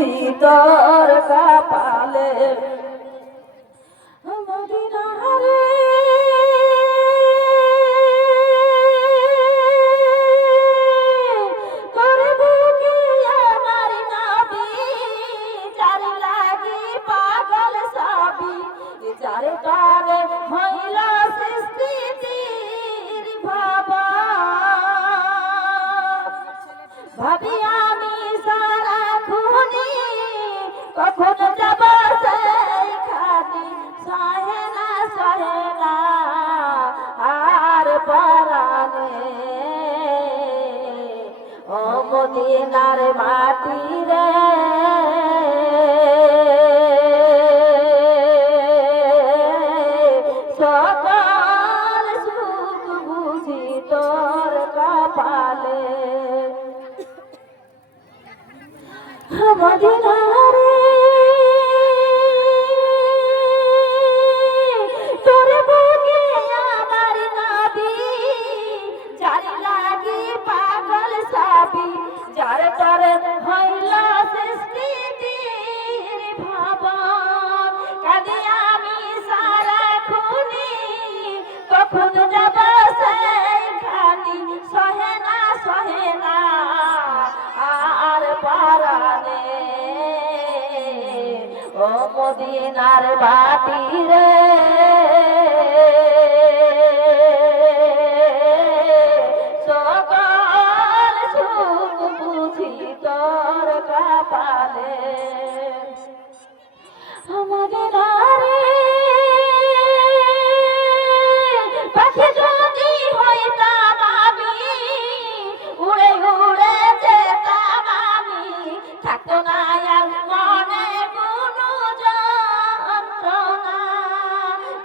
বুঝি তোর কপালে মদিনা রে তোর বুকে আমার নবী যার লাগি পাগল সবই যার তারে হইল সৃষ্টি তীর ভাবা ভাবি আমি সারা খুনি কখন যাব সেইখানে সহে না আর পরানে ও মদিনার মাটি রে সকল সুখ বুঝি তোর কপালে মদিনা রে তোর বুকে আমার নবী যার লাগি পাগল সবই যার তরে হইল সৃষ্টি তীর ভাবন কাঁদি আমি সারা খুনি কখন যাব সেইখানি সহে না আর পরানে ও মদিনার বাতি রে সকল সুখ বুঝি তোর কপালে মদিনা রে পাখি যদি হইতাম আমি উড়ে উড়ে যেতাম আমি থাকতো না আর মনে কোনো যন্ত্রণা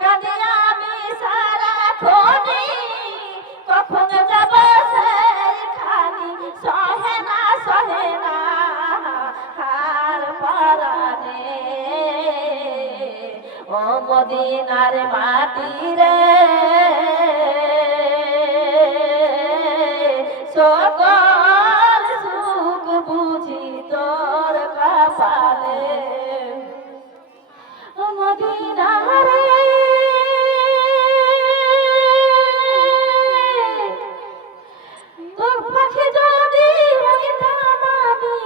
কাঁদি আমি সারাক্ষণই কখন যাব সেইখানি সহে না আর পরানে ও মদিনার মাটি রে সকল সুখ বুঝি তোর কপালে মদিনা রে তোর পাখি যদি হইতাম আমি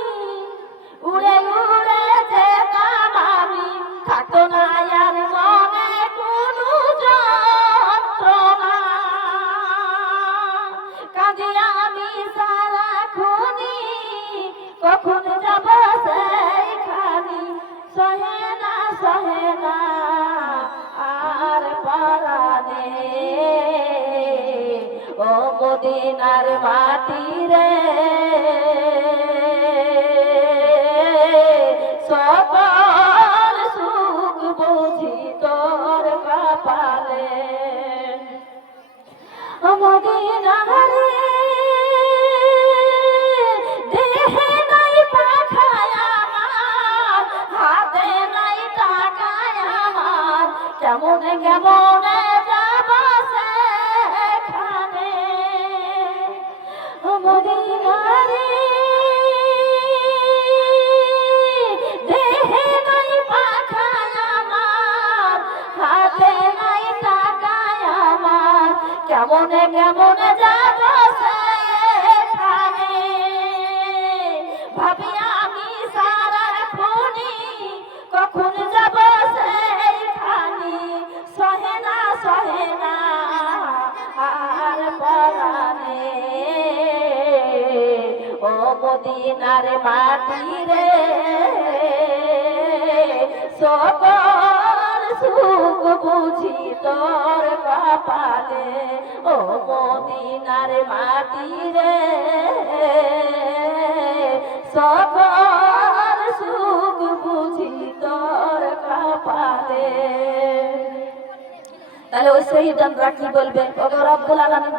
উড়ে উড়ে যেতাম আমি থাকতো না আর মনে কোনো যন্ত্রণা কাঁদি আমি সারাক্ষণই কখন যাব সেইখানি সহে না আর পরানে ও মদিনার মাটি রে সকল সুখ বুঝি তোর কপালে মদিনা রে দেহে নাই পাখায় আমার হাতে নাই টাকায় আমার কেমন যাব সেখানে মদিনা রে দেহে নাই পাখায় আমার হাতে নাই টাকায় আমার কেমন যাব সেখানে ভাবি আমি সারাক্ষণই কখন যাব সেইখানি সহে না আর পরানে ও মদিনার মাটি রে সকল সুখ বুঝি তোর কপালে ও মদিনার মাটি রে সকল সুখ বুঝি তোর কপালে তাহলে ওই শহীদরা কি বলবে ওগো রব্বুল আলামিন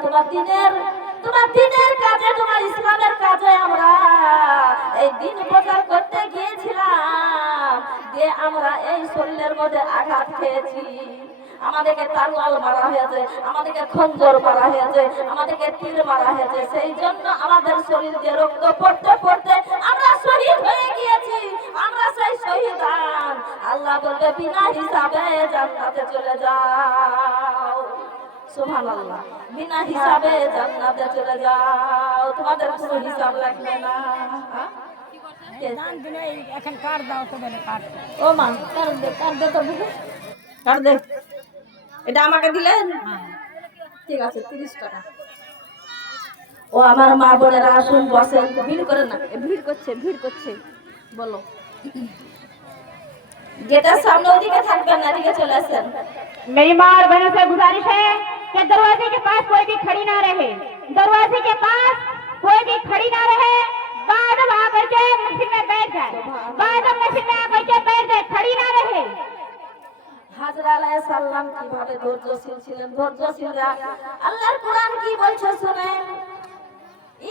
তোমার দিনের কাজে তোমার ইসলামের কাজে আমরা এই দিন প্রচার করতে গিয়েছিলাম যে আমরা এই শরীরের মধ্যে আঘাত খেয়েছি আমাদেরকে তারওয়াল মারা হয়েছে আমাদেরকে খঞ্জর মারা হয়েছে আমাদেরকে তীর মারা হয়েছে সেই জন্য আমাদের শরীর দিয়ে রক্ত পড়তে পড়তে আমরা শহীদ হয়ে গিয়েছি বিনা হিসাবে জান্নাতে চলে যাও। সুবহানাল্লাহ, বিনা হিসাবে জান্নাতে চলে যাও, তোমাদের কোনো হিসাব লাগবে না। এখন কার দাও তো বলে কার। ও মা, কার দে তো বুঝে, কার দে। এটা আমাকে দিলেন, ঠিক আছে 30 টাকা। ও আমার মা বোনেরা আসুন বসেন, ভিড় করে না, ভিড় করছে বলো। गेटर सामने ओदिके থাকবেন না, এদিকে চলে আসেন। मेरी माँ और बहनों से गुजारिश है कि दरवाजे के पास कोई भी खड़ी ना रहे, दरवाजे के पास कोई भी खड़ी ना रहे। बाद में आकर के मस्जिद में बैठ जाए, बाद में मस्जिद में आकर के बैठ जाए, खड़ी ना रहे। হাজরা আলাইহিস সালাম কিভাবে ধৈর্যশীল ছিলেন, ধৈর্যশীলরা আল্লাহর কোরআন কি বলছে শুনেন।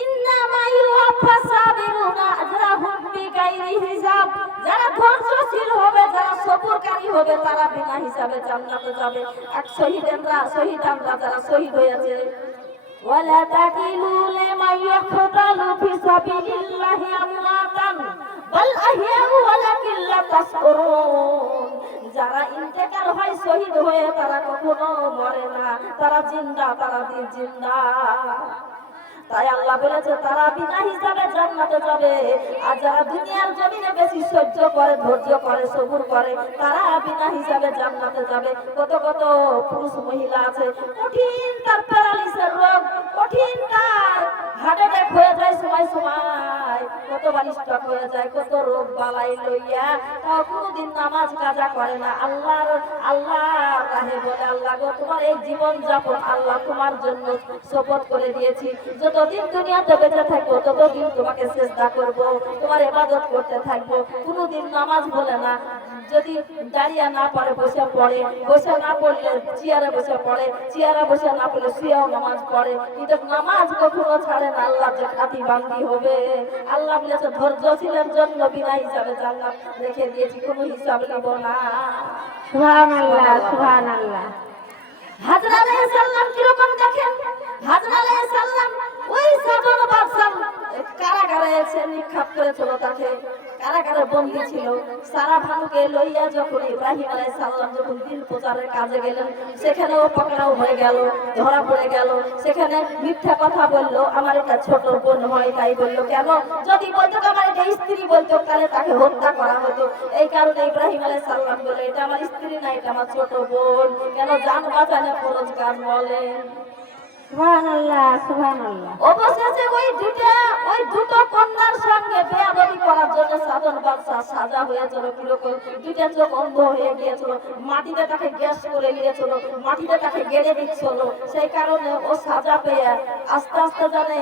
ইন্নামা ইউওয়াফাস সাবিরুনা আজরাহুম বিগাইরি হিসাব। যারা ধৈর্যশীল হবে, যারা সবরকারী হবে, তারা বিনা হিসাবে জান্নাতে যাবে। এক শহীদানরা যারা শহীদ হয়েছে, ওয়ালা তাকিলু লিমান ইয়াকতালু ফি সাবিলিল্লাহি আমওয়াতান বাল আহইয়াউ ওয়ালাকিন লা তাশকুরুন। যারা ইন্তেকাল হয় শহীদ হয়ে, তারা কখনো মরে না, তারা জিন্দা, তারা জিন্দা। তাই আল্লাহ বলেছে তারা বিনা হিসাবে জান্নাতে যাবে। আর যারা দুনিয়ার জমিনে বেশি সহ্য করে, ধৈর্য করে, সবুর করে, তারা বিনা হিসাবে জান্নাতে যাবে। কত কত পুরুষ মহিলা আছে, কঠিন তার প্যারালিসিসের রোগ, কঠিন তার হার্ট অ্যাটাক হয়ে যায় সময় সময়, কতবার স্ট্রোক হয়ে যায়, কত রোগ বালাই লইয়া তাও কোনোদিন নামাজ কাজা করে না। আল্লাহর রাহে বলে, আল্লাহ গো তোমার এই জীবন যাপন আল্লাহ তোমার জন্য শপথ করে দিয়েছি, যতদিন দুনিয়াতে বেঁচে থাকবো ততদিন তোমাকে সিজদা করব, তোমার ইবাদত করতে থাকবো। কোনোদিন নামাজ বলে না, যদি দাঁড়িয়ে না পারে বসে পড়ে, বসে না পড়লে চেয়ারে বসে পড়ে, চেয়ারে বসে না পড়লে শুয়েও নামাজ পড়ে, কিন্তু নামাজ কখনো ছাড়ে না। আল্লাহ যে খাতি বান্দি হবে, আল্লাহ বলেছে ধৈর্যশীলের জন্য বিনা হিসাবে জান্নাত রেখে দিয়েছি, কোনো হিসাব নেব না। সুবহানাল্লাহ, সুবহানাল্লাহ। হাজরা আলাইহিস সালাম কিরকম দেখেন, হাজরা আলাইহিস সালাম ওই সাধন বাদশাহ কারাগারে এসে নিক্ষেপ করেছিল, তাকে কারাগারে বন্দী ছিল। সারা ভানুকে লইয়া যখন ইব্রাহিম আলাইহিস সালাম যখন দিন প্রচারের কাজে গেলেন, সেখানেও পকড়াও হয়ে গেল, ধরা পড়ে গেল। সেখানে মিথ্যা কথা বললো, আমার এটা ছোট বোন হয়, তাই বললো। কেন? যদি বলতো আমার এটা স্ত্রী বলতো, তাহলে তাকে হত্যা করা হতো। এই কারণে ইব্রাহিম আলাইহিস সালাম বলে এটা আমার স্ত্রী না, এটা আমার ছোট বোন। কেন? জান বাঁচানোর ফরজ কাজ বলেন। সুবহানাল্লাহ, সুবহানাল্লাহ। অবশেষে ওই দুটো কন্যার সঙ্গে বেয়াদবি করার জন্য সাধন বাদশাহ সাজা হয়েছিল। কিরকম? দুইটা চোখ অন্ধ হয়ে গিয়েছিল, মাটিতে তাকে গ্যাস করে নিয়েছিল, মাটিতে তাকে গেড়ে দিচ্ছিল। সেই কারণে ও সাজা পেয়ে আস্তে আস্তে জানে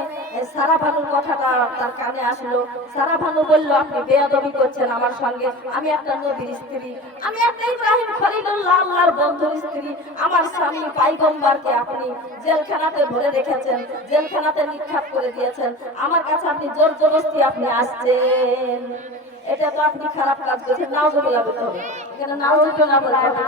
সারা ভানুর কথাটা তার কানে আসলো। সারা ভানু বলল, আপনি বেয়াদবি করছেন আমার সঙ্গে, আমি একটা নবীর স্ত্রী, আমি একটা ইব্রাহিম খলিলুল্লাহ আল্লাহর বন্ধুর স্ত্রী। আমার স্বামী পয়গম্বরকে আপনি জেলখানাতে ভরে রেখেছেন, জেলখানাতে নিক্ষেপ করে দিয়েছেন, আমার কাছে আপনি জোর জবরদস্তি আপনি আসছেন, এটা তো আপনি খারাপ কাজ করছেন। নাউজুবিল্লাহ বলতে হবে, এখানে নাউজুবিল্লাহ বলতে হবে।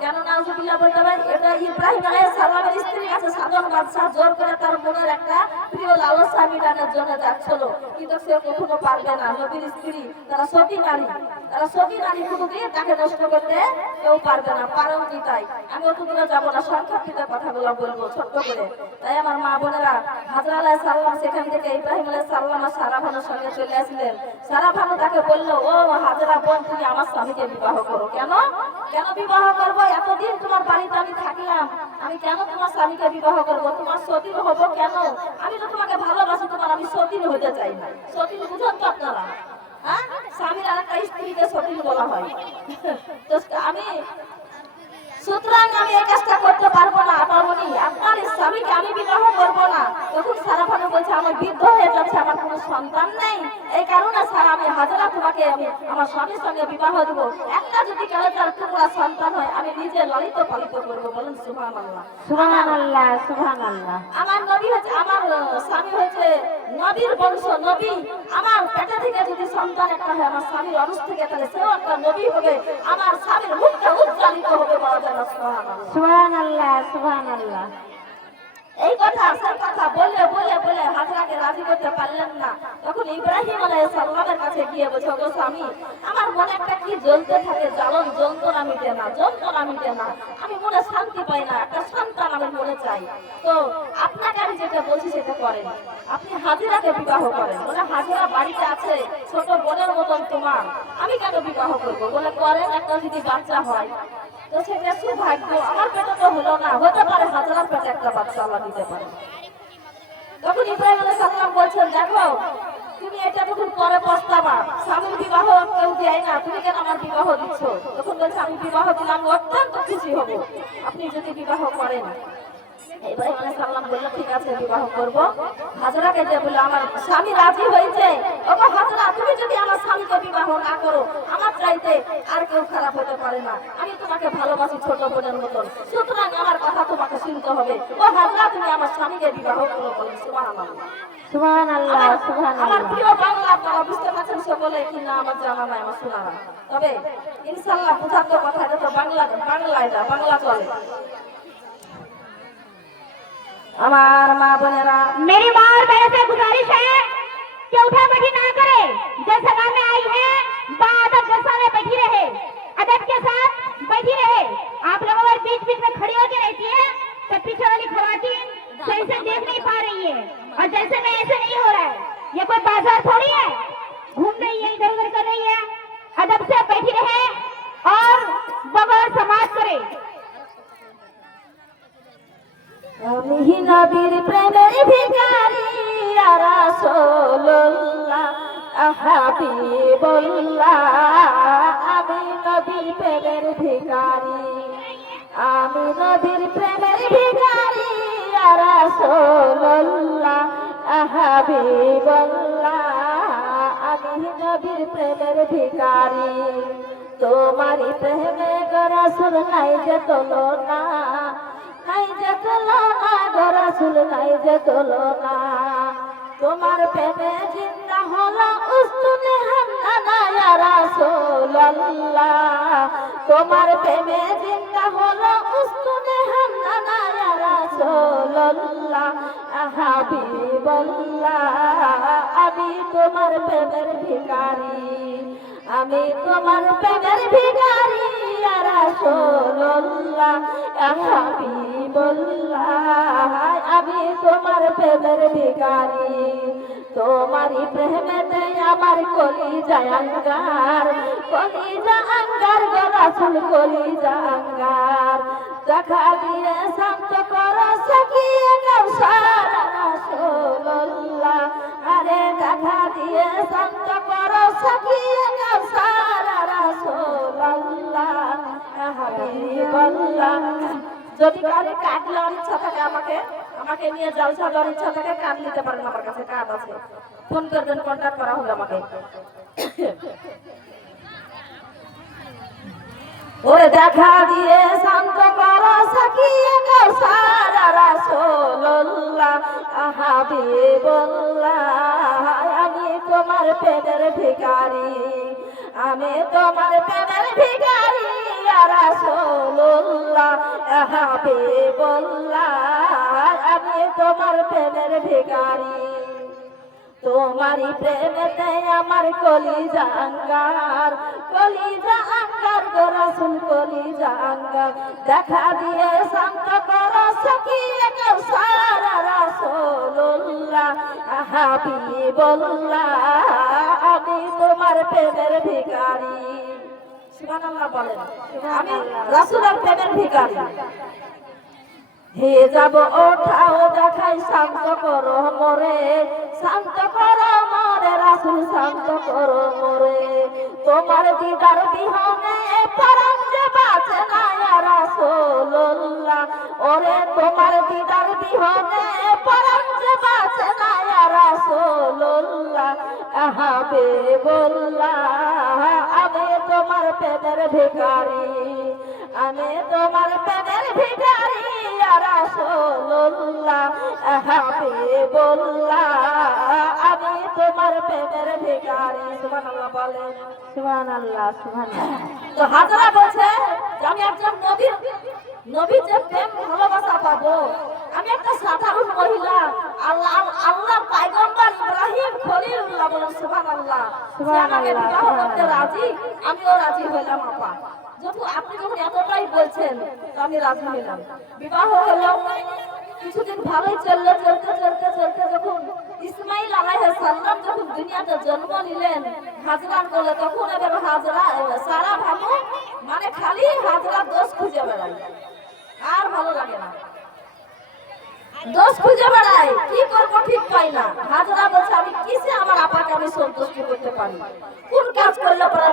কেন নাউজুবিল্লাহ বলতে হবে? এটা ইব্রাহিম আলাইহিস সালামের স্ত্রী আছে, সাধন বাদশাহ জোর করে তার মনের একটা প্রিয় লালসা মিটানোর জন্য যাচ্ছিল, কিন্তু সে কখনো পারবে না। নবীর স্ত্রী তারা সতী নারী, তারা সতী নারী, কোনোদিন তাকে নষ্ট করতে কেউ পারবে না, পারেওনি। তাই আমি অত দূরে যাবো না, সংক্ষিপ্ত কথাগুলো বলবো ছোট্ট করে। তাই আমার মা বোনেরা, হাজরা আলাইহিস সালাম সেখান থেকে ইব্রাহিম আলাইহিস সালাম আর সারা ভানুর সঙ্গে চলে আসলেন। সারা ভানু তাকে বললো, ও হাজরা বোন, তুমি আমার স্বামীকে বিবাহ করো। কেন বিবাহ করবো? এতদিন তোমার বাড়িতে আমি থাকলাম, আমি কেন তোমার স্বামীকে বিবাহ করবো? তোমার সতীন হবো কেন? আমি তো তোমাকে ভালোবাসি, তোমার আমি সতীন হতে চাই না। সতীন বুঝেন তো আপনারা? হ্যাঁ, স্বামীর আরেকটা স্ত্রীকে সতীন বলা হয়। তো আমি সুতরাং আমি এই কাজটা করতে পারবো না। আপনার স্বামীকে আমি বিবাহ করবো না। তখন সারা ভানু বলছে, আমার বৃদ্ধ হয়ে যাচ্ছে, আমার কোনো সন্তান নেই, এই কারণে সারা আমি হাজরা তোমাকে আমি আমার স্বামীর সঙ্গে বিবাহ দেবো। একটা যদি কালেজার টুকরা সন্তান হয়, আমি নিজে লালিত পালিত করবো। বলেন সুবহানাল্লাহ, সুবহানাল্লাহ, সুবহানাল্লাহ। আমার নবী হচ্ছে, আমার স্বামী হচ্ছে নবীর বংশ, নবী। আমার পেটে থেকে যদি সন্তান একটা হয়, আমার স্বামীর অরুষ থেকে, তাহলে সেও একটা নবী হবে, আমার স্বামীর মুখটা উজ্জ্বলিত হবে। বলা যায় না সুবহানাল্লাহ, সুবহানাল্লাহ, সুবহানাল্লাহ। এই কথা আসল কথা বলে বলে বলে হাজরাকে রাজি করতে পারলেন না। তখন ইব্রাহিম আলাইহিস সালামের কাছে গিয়ে বলছে, গো স্বামী, আমার মনে একটা কি জ্বলতে থাকে, জ্বালন যন্ত্রণা মিটে না, যন্ত্রণা মিটে না, আমি মনে শান্তি পাই না, একটা সন্তান আমি মনে চাই। তো আপনাকে আমি যেটা বলছি সেটা করেন, আপনি হাজিরাকে বিবাহ করেন। বলে হাজিরা বাড়িতে আছে, ছোট বোনের মতন তোমার, আমি কেন বিবাহ করবো? বলে করেন, একটা যদি বাচ্চা হয় তো সেটা সৌভাগ্য, আমার পেটে তো হলো না, হতে পারে হাজার পেটে একটা বাচ্চা আল্লাহ দিতে পারে। তখন ইব্রাহিম আলাইহিস সালাম বলছেন, দেখো তুমি এটা তখন পরে পস্তাবা, স্বামীর বিবাহ কেউ দেয় না, তুমি কেন আমার বিবাহ দিচ্ছ? তখন বলছে, আমি বিবাহ দিলাম, আমি অত্যন্ত খুশি হব আপনি যদি বিবাহ করেন। ইব্রাহিম আলাইহিস সালাম বলল, ঠিক আছে বিবাহ করব। হাজরাকে যে বলল, আমার স্বামী রাজি হয়েছে। ওগো হাজরা, তুমি যদি আমার স্বামীকে বিবাহ না করো, আমার চাইতে আর কেউ খারাপ হতে পারে না, আমি তোমাকে ভালোবাসি ছোট বোনের মতন, সুতরাং আমার কথা তোমাকে শুনতে হবে। ও হাজরা, তুমি আমার স্বামীকে বিবাহ করো। বলেন সুবহানাল্লাহ। সুবহানাল্লাহ, আমার সুবহানাল্লাহ। প্রিয় বাংলা, আপনারা বুঝতে পারছেন সকলে কি না? আমার জানা নাই, আমার শোনা না, তবে ইনশাআল্লাহ বুঝার তো কথা, এটা তো বাংলা, এটা বাংলা চলে। আমার মা বোনেরা, मेरी माँ और बहन से गुजारिश है कि उठा बैठी ना करे। जो सभा में आई है बादब जैसा में बैठी रहे, अदब के साथ बैठी रहे। आप लोगों को बीच बीच में खड़ी होकर रहती है तो पीछे वाली खवातीन सही से देख नहीं पा रही है। और जैसे में ऐसे नहीं हो रहा है, ये कोई बाजार थोड़ी है, घूम रही है, इधर उधर कर रही है। अदब से बैठी रहे और बगैर समाज करे। আমি নবীর প্রেমের ভিখারি, ইয়া রাসূলুল্লাহ হাবিবুল্লাহ, আমি নবীর প্রেমের ভিখারি, আমি নবীর প্রেমের ভিখারি, ইয়া রাসূলুল্লাহ হাবিবুল্লাহ, আমি নবীর প্রেমের ভিখারি। তোমারই প্রেমে গো রাসূল নাই যে তুলনা, নাই যে তুলনা গো রাসূল, নাই যে তুলনা। তোমার প্রেমে জিন্দা হলো উস্তুনে হান্নানা, ইয়া রাসূলুল্লাহ, তোমার প্রেমে জিন্দা হলো উস্তুনে হান্নানা, ইয়া রাসূলুল্লাহ হাবিবুল্লাহ, আমি তোমার প্রেমের ভিখারি, আমি তোমার প্রেমের ভিখারি, ইয়া রাসূলুল্লাহ হাবিবুল্লাহ, আমি তোমার প্রেমের ভিখারি। তোমারই প্রেমেতে আমার কলিজা আঙ্গার, কলিজা আঙ্গার গো রাসূল, কলিজা আঙ্গার। দেখা দিয়ে শান্ত করো সাকিয়ে কাউসার, রাসূলুল্লাহ, আরে দেখা দিয়ে শান্ত করো সাকিয়ে কাউসার, রাসূলুল্লাহ হাবিবুল্লাহ। যদি কারো কার্ড নেওয়ার ইচ্ছা থাকে, আমাকে নিয়ে জালসা দেওয়ার ইচ্ছা থাকে, কার্ড নিতে পারেন, আমার কাছে কার্ড আছে, ফোন করবেন, কন্ট্যাক্ট করা হবে আমাকে। ওরে দেখা দিয়ে শান্ত করো সাকিয়ে কাউসার, রাসূলুল্লাহ হাবিবুল্লাহ, আমি তোমার প্রেমের ভিখারি, আমি তোমার প্রেমের ভিখারি, ইয়া রাসূলুল্লাহ হাবিবুল্লাহ, আমি তোমার প্রেমের ভিখারি। তোমারই প্রেমেতে আমার কলিজা আঙ্গার, কলিজা আঙ্গার গো রাসূল, কলিজা আঙ্গার। দেখা দিয়ে শান্ত করো সাকিয়ে কাউসার, রাসূলুল্লাহ হাবিবুল্লাহ, আমি তোমার প্রেমের ভিখারি। সুবহানাল্লাহ বলেন, আমি রাসূলের প্রেমের ভিখারি। হে যাব ওঠাও দেখাই, শান্ত করো মোরে, শান্ত করো মোরে রাসূল, শান্ত করো মোরে। তোমার দিদার বিহনে পরাণ যে বাঁচে না, ইয়া রাসূলুল্লাহ, ওরে তোমার দিদার বিহনে পরাণ যে বাঁচে না, ইয়া রাসূলুল্লাহ হাবিবুল্লাহ, আমি তোমার প্রেমের ভিখারি, আমি তোমার প্রেমের ভিখারি, ইয়া রাসূলুল্লাহ হাবিবুল্লাহ, আমি তোমার প্রেমের ভিখারি। সুবহানাল্লাহ বলেন, সুবহানাল্লাহ, সুবহানাল্লাহ। তো হাজরা বলছে যে আমি একজন নবীর যে প্রেম ভালোবাসা পাবো, আমি একটা সাধারণ মহিলা, আল্লাহ আল্লাহ পয়গম্বর ইব্রাহিম খলিলুল্লাহ বলেন সুবহানাল্লাহ, সে আমাকে বিবাহ করতে রাজি, আমিও রাজি হলাম আপা। যখন আপনি যখন এতটাই বলছেন তো আমি রাজি হলাম। বিবাহ হলো, কিছুদিন ভালোই চললো, চলতে চলতে চলতে যখন ইসমাইল আলাইহিস সালাম যখন দুনিয়াতে জন্ম নিলেন হাজরার কোলে, তখন এবার হাজরা সারা ভাবো মানে খালি হাজরা দোষ খুঁজে বেড়ায়, আর ভালো লাগে না, দোষ খুঁজে বেড়ায়, কি করবো ঠিক পাই না। হাজরা বলছে আমি কিসে আমার আপাকে আমি সন্তুষ্ট করতে পারি, কোন কাজ করলে পরে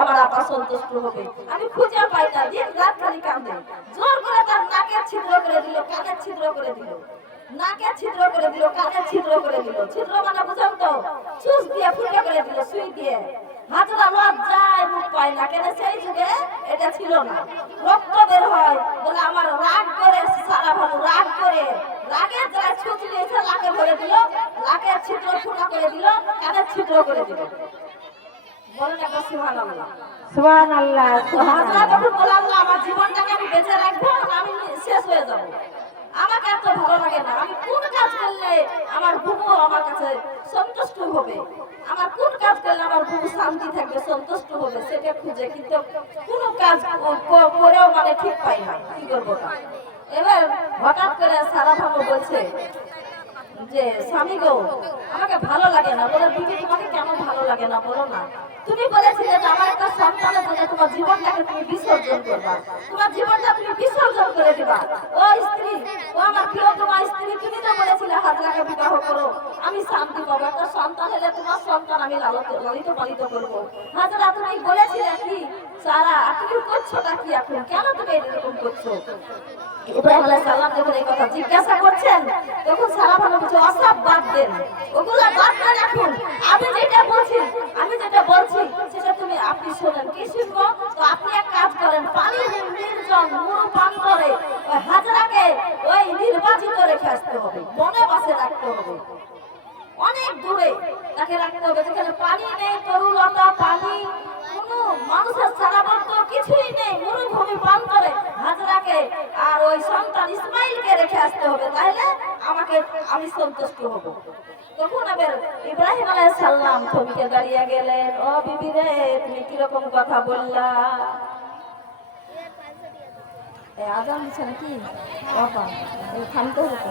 আমার আপা সন্তুষ্ট হবে, আমি খুঁজে পাই না, দিন রাত খালি কাঁদে। জোর করে তার নাকের ছিদ্র করে দিল, কানের ছিদ্র করে দিল, নাকের ছিদ্র করে দিল, কানের ছিদ্র করে দিল, ছিদ্র মানে বুঝাও তো, চুষ দিয়ে ফুটে করে দিল, সুই দিয়ে। হাজরা লজ্জায় মুখ পায় না, কেন সেই যুগে এটা ছিল না, রক্ত বের হয় বলে আমার রাগ করে সারা ভালো রাগ করে, রাগের যারা ছুঁচলি এসে লাকে ভরে দিল, লাকের ছিদ্র ফুটা করে দিল, কানের ছিদ্র করে দিল। বলেন একবার সুবহানাল্লাহ। সুবহানাল্লাহ। হাজরা যখন বলে আল্লাহ আমার জীবনটাকে আমি বেঁচে রাখবো, আমি শেষ হয়ে যাবো, আমাকে এত ভালো লাগে না, আমি কোন কাজ করলে আমার বুবু আমার কাছে সন্তুষ্ট হবে, আমার কোন কাজ করলে আমার বুবু শান্তি থাকবে, সন্তুষ্ট হবে, সেটা খুঁজে, কিন্তু কোনো কাজ করেও মানে ঠিক পাই না, কি করবো না। এবার হঠাৎ করে সারা ভাবো বলছে যে স্বামী গো আমাকে ভালো লাগে না। বলে বিবি তোমাকে কেন ভালো লাগে না বলো না, তুমি বলেছিলে যে আমার একটা সন্তানের জন্য তোমার জীবনটাকে তুমি বিসর্জন করবা, তোমার জীবনটা তুমি বিসর্জন করে দিবা। ও স্ত্রী, ও আমার প্রিয় তোমার স্ত্রী, তুমি তো বলেছিলে হাজরাকে বিবাহ করো, আমি শান্তি পাবো, একটা সন্তান হলে তোমার সন্তান আমি লালিত পালিত করবো। হাজরা তুমি বলেছিলে কি সারা, তুমি করছোটা কি এখন, কেন তুমি এরকম করছো? ইব্রাহিম আলাইহিস সালাম যখন এই কথা জিজ্ঞাসা করছেন তখন সারা ভালো কিছু অসব বাদ দেন, ওগুলা বাদ দেন, এখন আমি যেটা বলছি সেটা তুমি আপনি শোনেন, কি শুনবো? তো আপনি এক কাজ করেন, পানি নির্জন মুরু পান করে ওই হাজরাকে ওই নির্বাচিত রেখে আসতে হবে, বনে বাসে রাখতে হবে, অনেক দূরে তাকে রাখতে হবে, যেখানে পানি নেই, তরুলতা পানি, কোনো মানুষের সারাবর্ত কিছুই নেই, মরুভূমি প্রান্তরে হাজরাকে আর ওই সন্তান ইসমাইলকে রেখে আসতে হবে, তাহলে আমি সন্তুষ্ট হব। তখন এবার ইব্রাহিম আলাইহিস সালাম থমকে দাঁড়িয়ে গেলেন, ও বিবি রে তুমি কিরকম কথা বললা? আজান দিচ্ছে নাকি বাবা, এই থামতে হতো।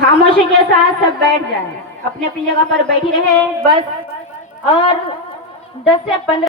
खामोशी के साथ सब बैठ जाएं, अपनी अपनी जगह पर बैठी रहे बस, और 10 से 15